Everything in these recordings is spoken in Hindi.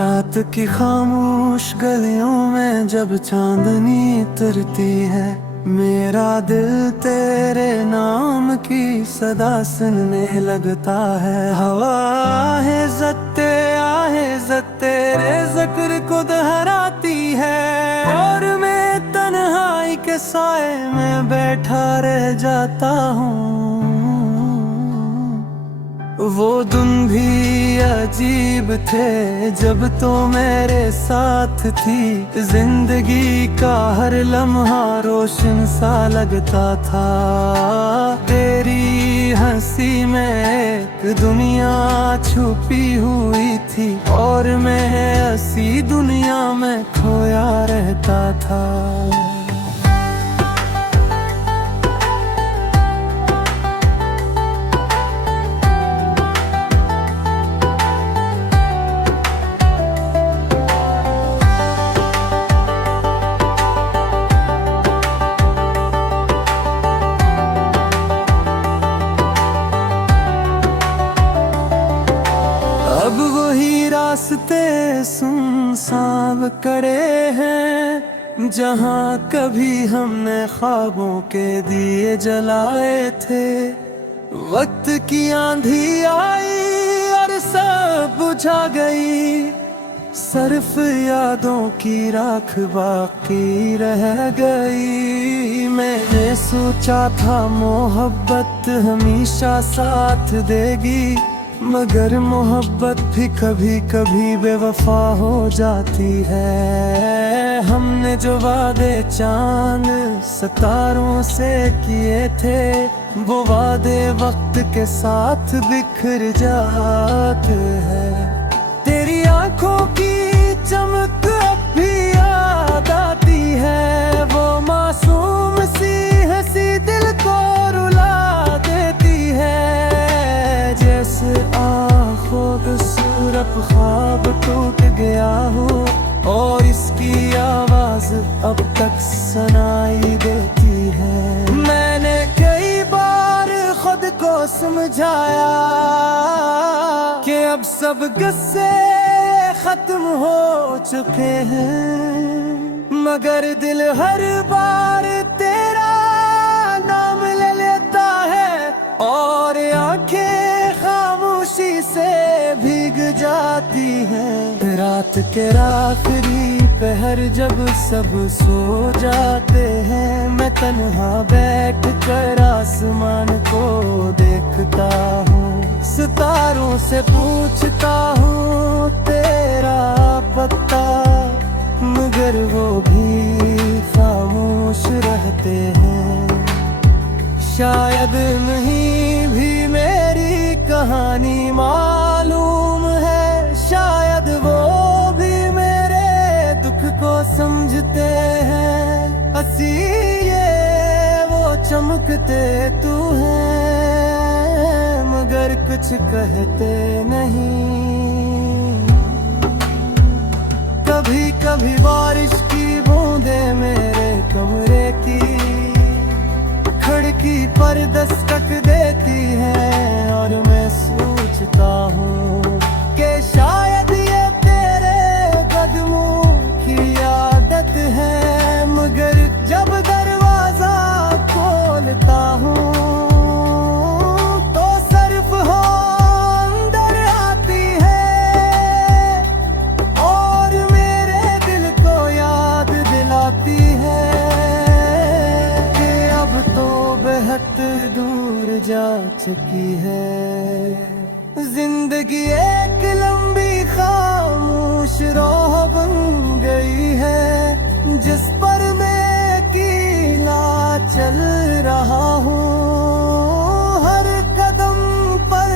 रात की खामोश गलियों में जब चांदनी उतरती है, मेरा दिल तेरे नाम की सदा सुनने लगता है। हवा आहे जत तेरे जिक्र को दोहराती है, और मैं तन्हाई के साए में बैठा रह जाता हूँ। वो दिन भी अजीब थे जब तो मेरे साथ थी, जिंदगी का हर लम्हा रोशन सा लगता था। तेरी हंसी में एक दुनिया छुपी हुई थी, और मैं ऐसी दुनिया में खोया रहता था। अब वही रास्ते सुनसान कड़े हैं, जहाँ कभी हमने ख्वाबों के दिए जलाए थे। वक्त की आंधी आई और सब बुझा गई, सिर्फ यादों की राख बाकी रह गई। मैंने सोचा था मोहब्बत हमेशा साथ देगी, मगर मोहब्बत भी कभी कभी बेवफा हो जाती है। हमने जो वादे चांद सितारों से किए थे, वो वादे वक्त के साथ बिखर जाते हैं। तेरी आंखों की चमक अब भी याद आती है, वो मासूम सी हंसी दिल को रुला देती है। जैसे खूबसूरत ख्वाब टूट गया हो, और इसकी आवाज अब तक सुनाई देती है। मैंने कई बार खुद को समझाया कि अब सब गुस्से खत्म हो चुके हैं, मगर दिल हर बार तेरा नाम ले लेता है, और आंखें खामोशी से भीग जाती हैं। रात के आखिरी पहर जब सब सो जाते हैं, मैं तन्हा बैठ कर आसमान को देखता हूँ। सितारों से पूछता हूँ तेरा पता, मगर वो भी खामोश रहते हैं। शायद नहीं भी मेरी कहानी मालूम है, शायद वो भी मेरे दुख को समझते हैं। हंसी ये वो चमकते तू है, मगर कुछ कहते नहीं। कभी कभी बारिश की बूंदें मेरे कमरे की खिड़की पर दस्तक देती है, और मैं सोचता हूँ कि शायद ये तेरे कदमों की आदत है। मगर जब दरवाजा खोलता हूँ तो सिर्फ हो अंदर आती है, और मेरे दिल को याद दिलाती है कि अब तो बेहद दूर जा चुकी है। जिंदगी एक लंबी खामोश राह बन गई है, जिस पर मैं अकेला चल रहा हूँ। हर कदम पर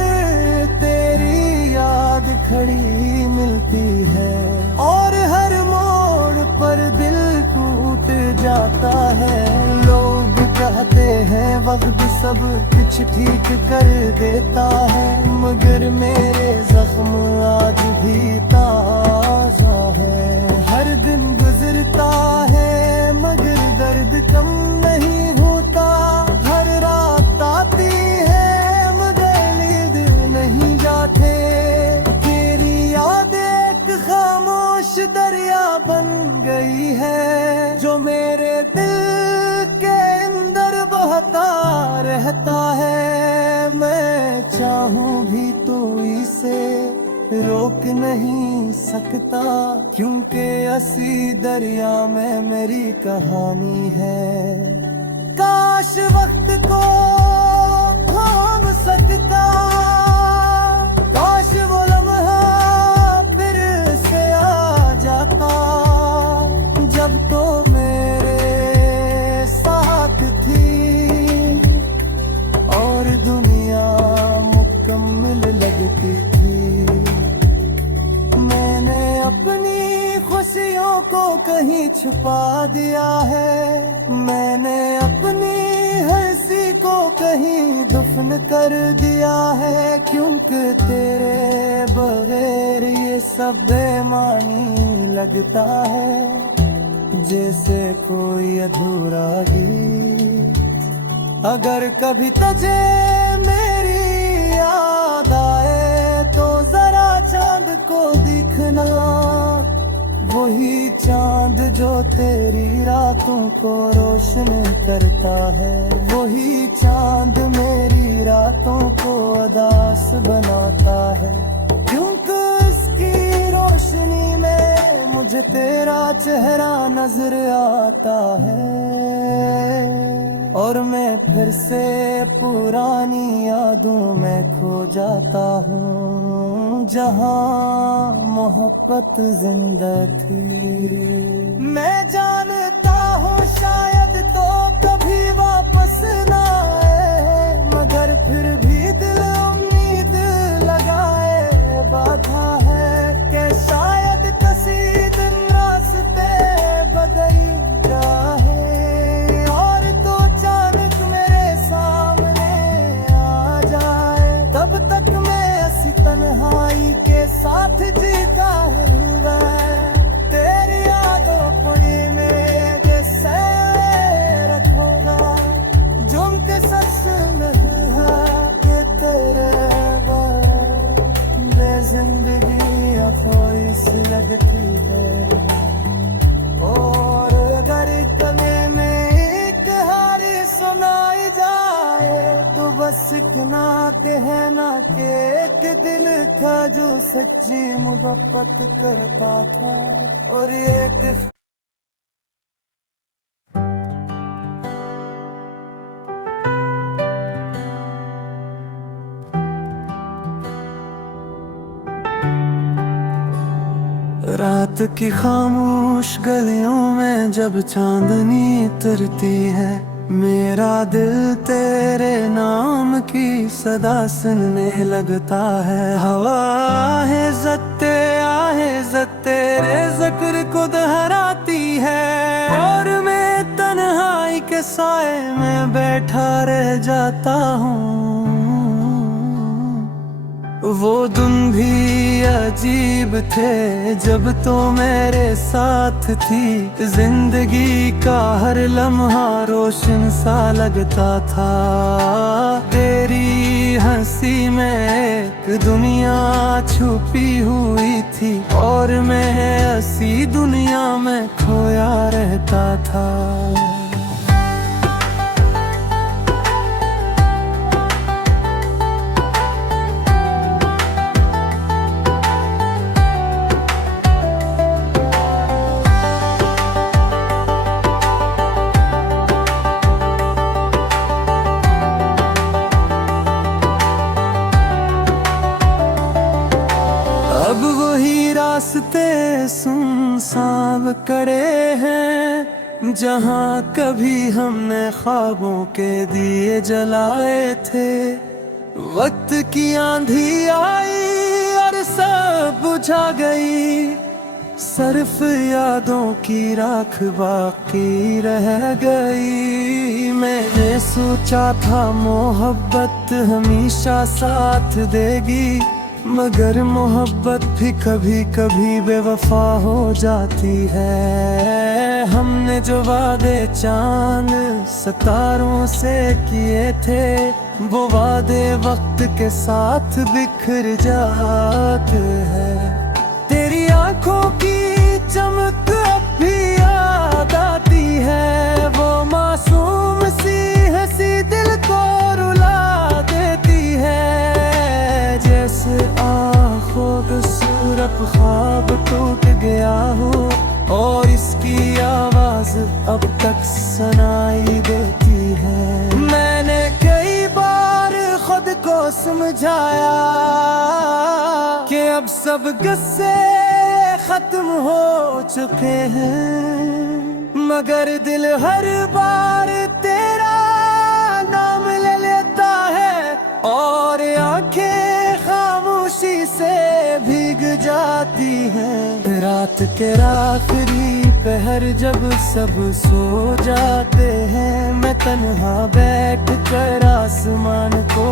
तेरी याद खड़ी मिलती है, और हर मोड़ पर दिल टूट जाता है। लोग कहते हैं वक्त सब कुछ ठीक कर देता है, मगर मेरे जख्म आज भी ताजा है। हर दिन गुजरता है मगर दर्द कम नहीं होता, हर रात आती है मगर नींद नहीं जाते। तेरी याद एक खाम रहता है, मैं चाहूं भी तो इसे रोक नहीं सकता, क्योंकि असी दरिया में मेरी कहानी है। काश वक्त को थाम सकता, काश वो लम्हा फिर से आ जाता, जब तो मेरे साथ थी और दुनिया मुकम्मल लगती थी। मैंने अपनी खुशियों को कहीं छुपा दिया है, मैंने अपनी हंसी को कहीं दफन कर दिया है, क्योंकि तेरे बगैर ये सब बेमानी लगता है, जैसे कोई अधूरा गीत। अगर कभी तुझे मेरी याद आए तो जरा चांद को दिखना, वही चांद जो तेरी रातों को रोशन करता है, वही चांद मेरी रातों को अदास बनाता है, क्योंकि इसकी रोशनी में मुझे तेरा चेहरा नजर आता है, और मैं फिर से पुरानी यादों में खो जाता हूँ, जहाँ मोहब्बत जिंदा थी। मैं जानता हूँ शायद तो कभी वापस ना आए, मगर फिर भी दिल उम्मीद लगाए बाधा है, कि शायद किसी दिन रास्ते बदल जाए और तो अचानक मेरे सामने आ जाए। तब तक मैं ऐसी तन्हाई के साथ जीता हूँ, तेरी यादों को में जैसे रखूंगा, झुमके सच नहीं है कि तेरे बे जिंदगी अखोई सी लगती है, और अगर गले में एक हारी सुनाई जाए तो बस इतना कहना कि एक दिल था जो सच्ची मोहब्बत करता था, और एक रात की खामोश गलियों में जब चांदनी उतरती है, मेरा दिल तेरे नाम की सदा सुनने लगता है। हवा है इज्जत तेरे जिक्र को दोहराती है, और मैं तन्हाई के साए में बैठा रह जाता हूँ। वो दिन भी अजीब थे जब तो मेरे साथ थी, जिंदगी का हर लम्हा रोशन सा लगता था। तेरी हंसी में एक दुनिया छुपी हुई थी, और मैं ऐसी दुनिया में खोया रहता था। अब वही रास्ते सुनसान कड़े हैं, जहाँ कभी हमने ख्वाबों के दिए जलाए थे। वक्त की आंधी आई और सब बुझा गई, सिर्फ यादों की राख बाकी रह गई। मैंने सोचा था मोहब्बत हमेशा साथ देगी, मगर मोहब्बत भी कभी कभी बेवफा हो जाती है। हमने जो वादे चांद सितारों से किए थे, वो वादे वक्त के साथ बिखर जाते हैं। तेरी आंखों की चमक अब भी याद आती है, वो मासूम सी हंसी दिल को अब तक सुनाई देती है। मैंने कई बार खुद को समझाया कि अब सब गुस्से खत्म हो चुके हैं, मगर दिल हर बार तेरा नाम ले लेता है और आंखें खामोशी से भीग जाती हैं। रात के आखिरी पहर जब सब सो जाते हैं, मैं तन्हा बैठ कर आसमान को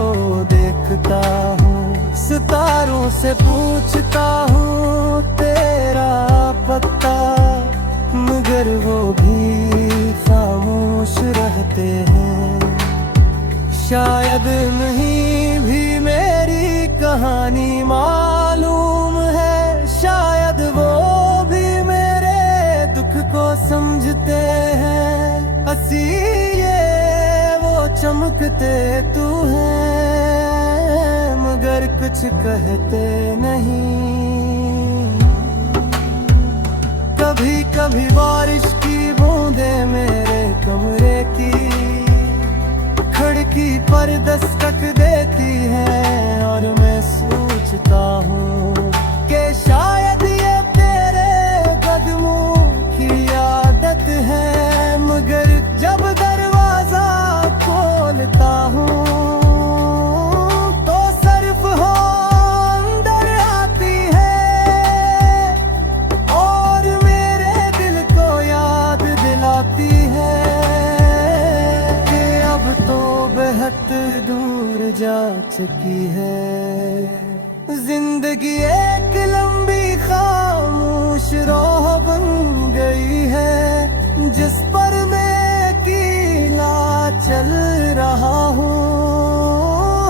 देखता हूँ, सितारों से पूछता हूँ तेरा पता, मगर वो भी खामोश रहते हैं। शायद नहीं भी मेरी कहानी मालूम है, शायद वो भी मेरे दुख को समझते हैं। हंसी ये वो चमकते तू है, मगर कुछ कहते नहीं। कभी कभी बारिश की बूंदें मेरे कमरे की खिड़की पर दस्तक देती है और मैं सोचता हूँ कि शायद ये तेरे कदमों की आदत है, मगर जब दरवाजा खोलता हूँ तो सिर्फ हो अंदर आती है और मेरे दिल को याद दिलाती है कि अब तो बेहद दूर जा चुकी है। जिंदगी एक लंबी खामोश राह बन गई है, जिस पर मैं अकेला चल रहा हूँ।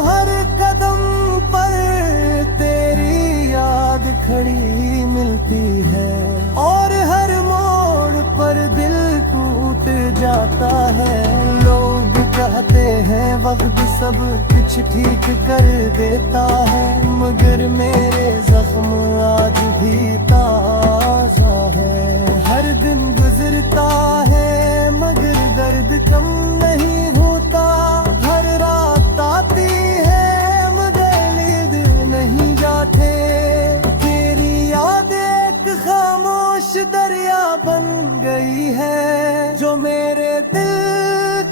हर कदम पर तेरी याद खड़ी मिलती है और हर मोड़ पर दिल टूट जाता है। लोग कहते हैं वक्त सब कुछ ठीक कर देता है, मगर मेरे जख्म आज भी ताजा है। हर दिन गुजरता है मगर दर्द कम नहीं होता, हर रात आती है मगर नींद नहीं जाते। तेरी याद एक खामोश दरिया बन गई है जो मेरे दिल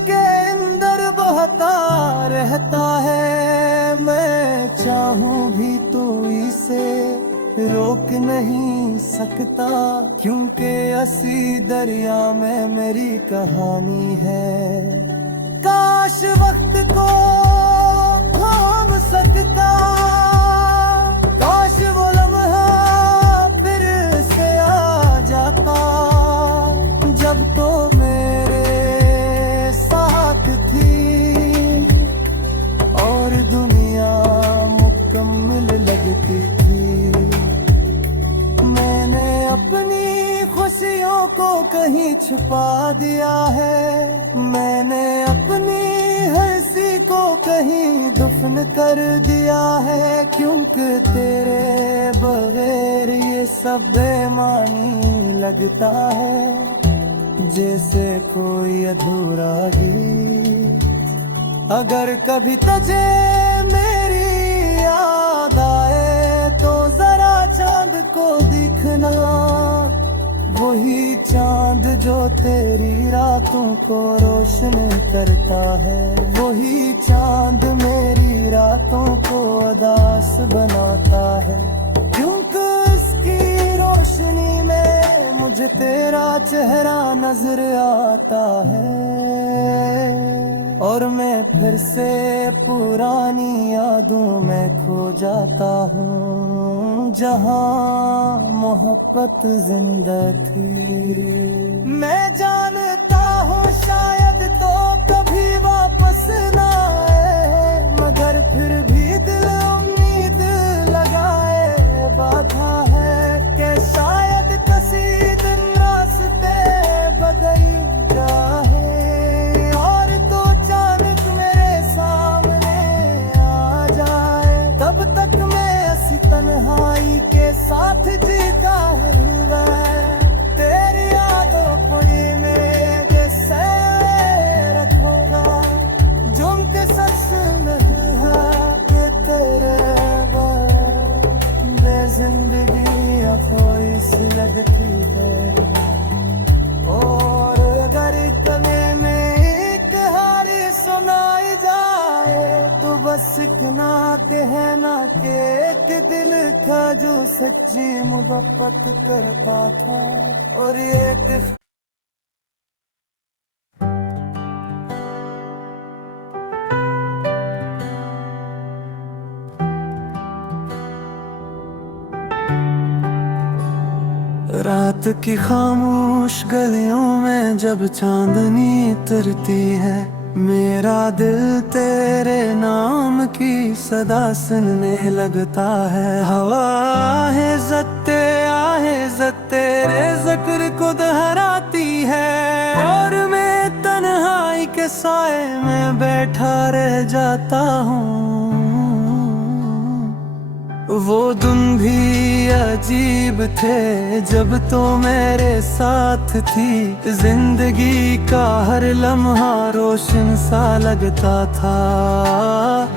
के अंदर बहता रहता है। मैं चाहूं भी तो इसे रोक नहीं सकता, क्योंकि असी दरिया में मेरी कहानी है। काश वक्त को थाम सकता, काश वो लम्हा फिर से आ जाता जब तो मेरे साथ थी और दुनिया मुकम्मल लगती थी। मैंने अपनी खुशियों को कहीं छुपा दिया है, मैंने अपनी हंसी को कहीं दफन कर दिया है, क्योंकि तेरे बगैर ये सब बेमानी लगता है, जैसे कोई अधूरा गीत। अगर कभी तुझे मेरी याद आए तो जरा चांद को दिखना, वही चांद जो तेरी रातों को रोशन करता है, वही चांद मेरी रातों को उदास बनाता है, क्योंकि इसकी रोशनी में मुझे तेरा चेहरा नजर आता है और मैं फिर से पुरानी यादों में खो जाता हूँ, जहाँ मोहब्बत जिंदा थी। मैं जानता हूँ शायद तो कभी वापस ना आए, मगर फिर भी दिल उम्मीद लगाए बाधा है कि शायद किसी दिन रास्ते बदल जाए और तो अचानक मेरे सामने आ जाए। तब तक मैं ऐसी तन्हाई के साथ जीता हूँ, तेरी याद मोहब्बत करता था और एक रात की खामोश गलियों में जब चांदनी उतरती है, मेरा दिल तेरे नाम की सदा सुनने लगता है। हवा है जत्ते तेरे जिक्र को दोहराती है और मैं तन्हाई के साए में बैठा रह जाता हूँ। वो दिन भी अजीब थे जब तो मेरे साथ थी, जिंदगी का हर लम्हा रोशन सा लगता था।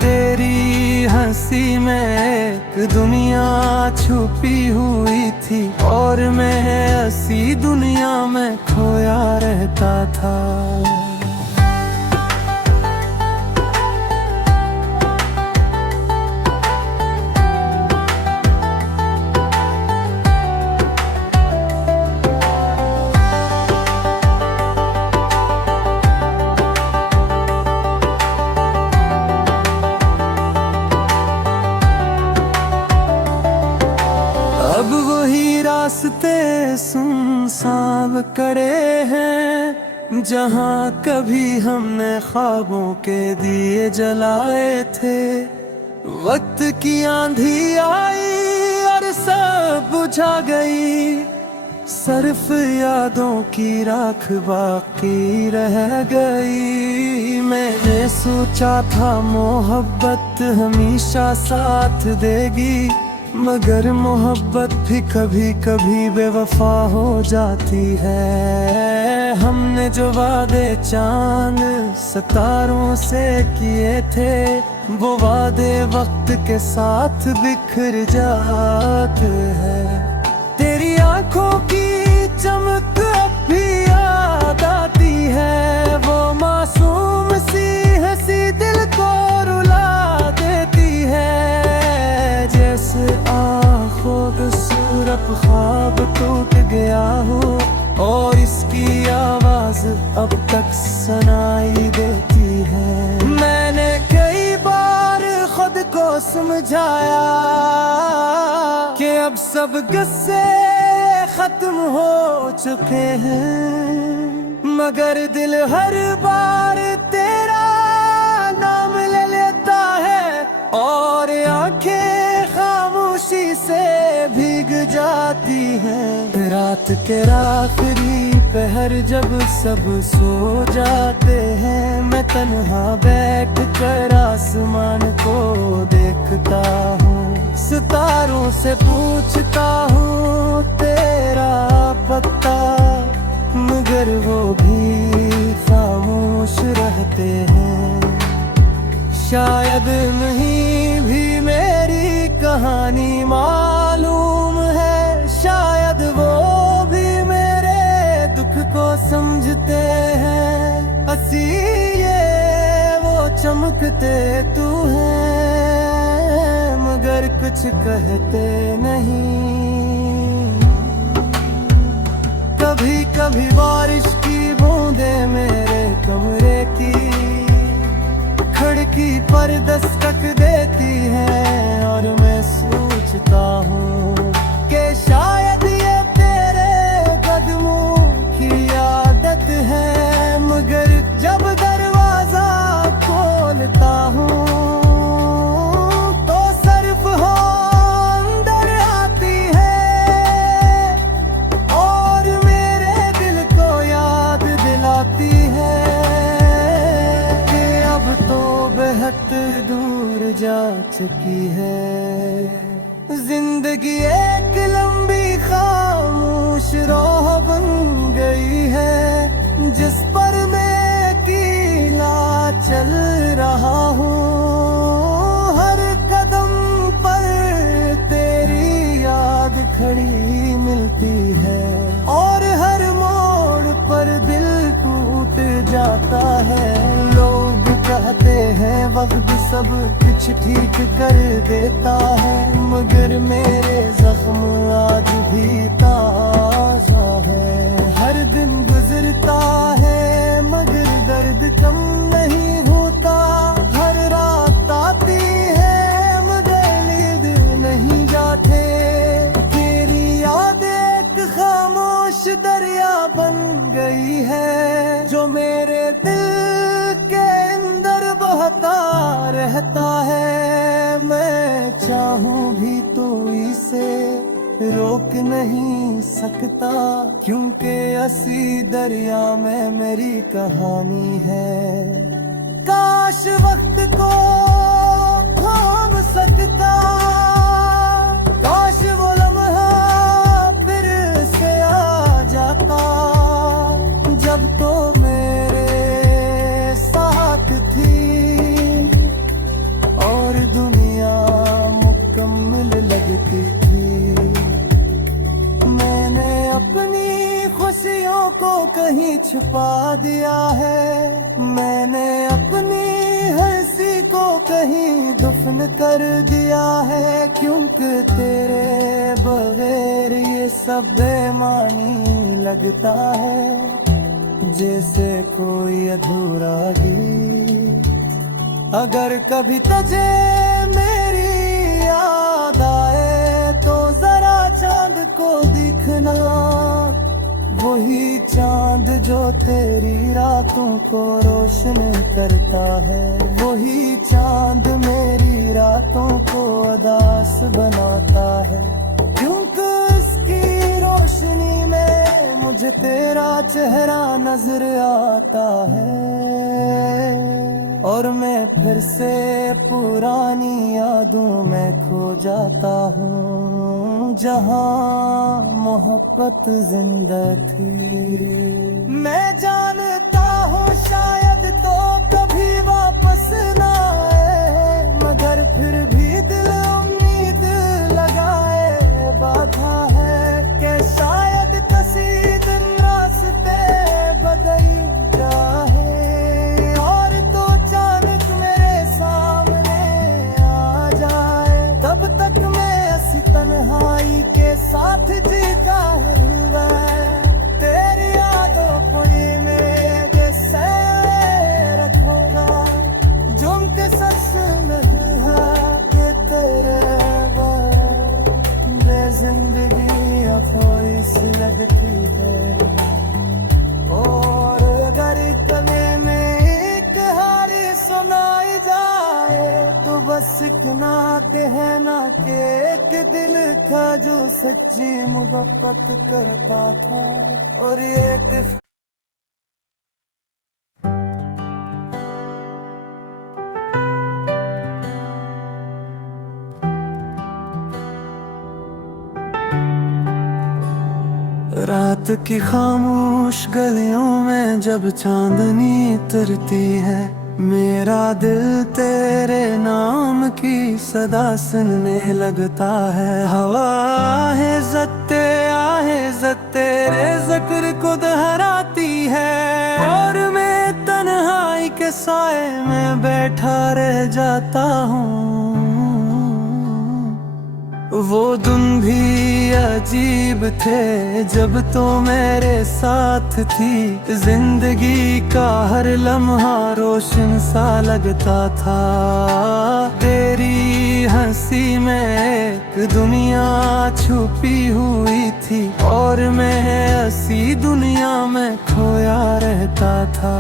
तेरी हंसी में एक दुनिया छुपी हुई थी और मैं ऐसी दुनिया में खोया रहता था। अब वही रास्ते सुनसान कड़े हैं जहाँ कभी हमने ख्वाबों के दिए जलाए थे। वक्त की आंधी आई और सब बुझा गई, सिर्फ यादों की राख बाकी रह गई। मैंने सोचा था मोहब्बत हमेशा साथ देगी, मगर मोहब्बत भी कभी कभी बेवफा हो जाती है। हमने जो वादे चांद सितारों से किए थे, वो वादे वक्त के साथ बिखर जाते हैं। तेरी आंखों की चमक अब भी याद आती है, वो मासूम सी हंसी दिल को रुला देती है। जैसे खूबसूरत ख्वाब टूट गया हो और इसकी आवाज अब तक सुनाई देती है। मैंने कई बार खुद को समझाया कि अब सब गुस्से खत्म हो चुके हैं, मगर दिल हर बार तेरा नाम ले लेता है और आंखें खामोशी से भीग जाती हैं। रात के आखिरी पहर जब सब सो जाते हैं, मैं तन्हा बैठ कर आसमान को देखता हूँ। सितारों से पूछता हूँ तेरा पता, मगर वो भी खामोश रहते हैं। शायद नहीं भी मेरी कहानी मालूम है, शायद वो भी मेरे दुख को समझते हैं। हंसी ये वो चमकते तू है, मगर कुछ कहते नहीं। कभी कभी बारिश की बूंदें मेरे कमरे की खिड़की पर दस्तक देती है और मैं सोचता हूँ कि शायद ये तेरे कदमों की आदत है। मगर जब दरवाजा खोलता हूँ तो सिर्फ हो अंदर आती है और मेरे दिल को याद दिलाती है कि अब तो बेहद दूर जा चुकी है। जिंदगी एक लंबी खामोश राह बन गई है, जिस पर मैं अकेला चल रहा हूँ। हर कदम पर तेरी याद खड़ी मिलती है और हर मोड़ पर दिल टूट जाता है। लोग कहते हैं है वक्त सब कुछ ठीक कर देता है, मगर मेरे जख्म आज भी ताज़ा है। हर दिन गुजरता है मगर दर्द कम नहीं होता, हर रात आती है मगर नींद नहीं जाते। तेरी याद एक खामोश दरिया बन गई है, जो मेरे दिल के अंदर बहता रहता है। मैं चाहूं भी तो इसे रोक नहीं सकता, क्योंकि असी दरिया में मेरी कहानी है। काश वक्त को थाम सकता, काश वो लम्हा फिर से आ जाता, जब तो मेरे साथ थी और दुनिया मुकम्मल लगती थी। मैंने अपनी खुशियों को कहीं छुपा दिया है, मैंने अपनी हंसी को कहीं दफन कर दिया है, क्योंकि तेरे बगैर ये सब बेमानी लगता है, जैसे कोई अधूरा गीत। अगर कभी तुझे मेरी याद आए तो जरा चांद को दिखना, वही चांद जो तेरी रातों को रोशन करता है, वही चांद मेरी रातों को उदास बनाता है, क्योंकि इसकी रोशनी में मुझे तेरा चेहरा नजर आता है, और मैं फिर से पुरानी यादों में खो जाता हूँ, जहाँ मोहब्बत जिंदा थी। मैं जानता हूँ शायद तो कभी वापस ना आए, मगर फिर भी दिल उम्मीद लगाए बाधा है, कि शायद किसी दिन रास्ते बदल जाए और तो अचानक मेरे सामने आ जाए। तब तक मैं ऐसी तन्हाई के साथ जीता हूँ, तेरी यादों को ही मेरे जैसे रखूंगा, झुमके सच नहीं है कि तेरे बगैर जिंदगी थोड़ी सी लगती है। और अगर गले में एक हारी सुनाई जाए तो बस इतना कहना कि एक दिल था जो सच्ची मोहब्बत करता था, और एक रात की खामोश गलियों में जब चांदनी उतरती है, मेरा दिल तेरे नाम की सदा सुनने लगता है। हवा है जत्ते तेरे जिक्र को दोहराती है, और मैं तन्हाई के साए में बैठा रह जाता हूँ। वो दिन भी अजीब थे जब तो मेरे साथ थी, जिंदगी का हर लम्हा रोशन सा लगता था। तेरी हंसी में एक दुनिया छुपी हुई थी, और मैं हंसी दुनिया में खोया रहता था।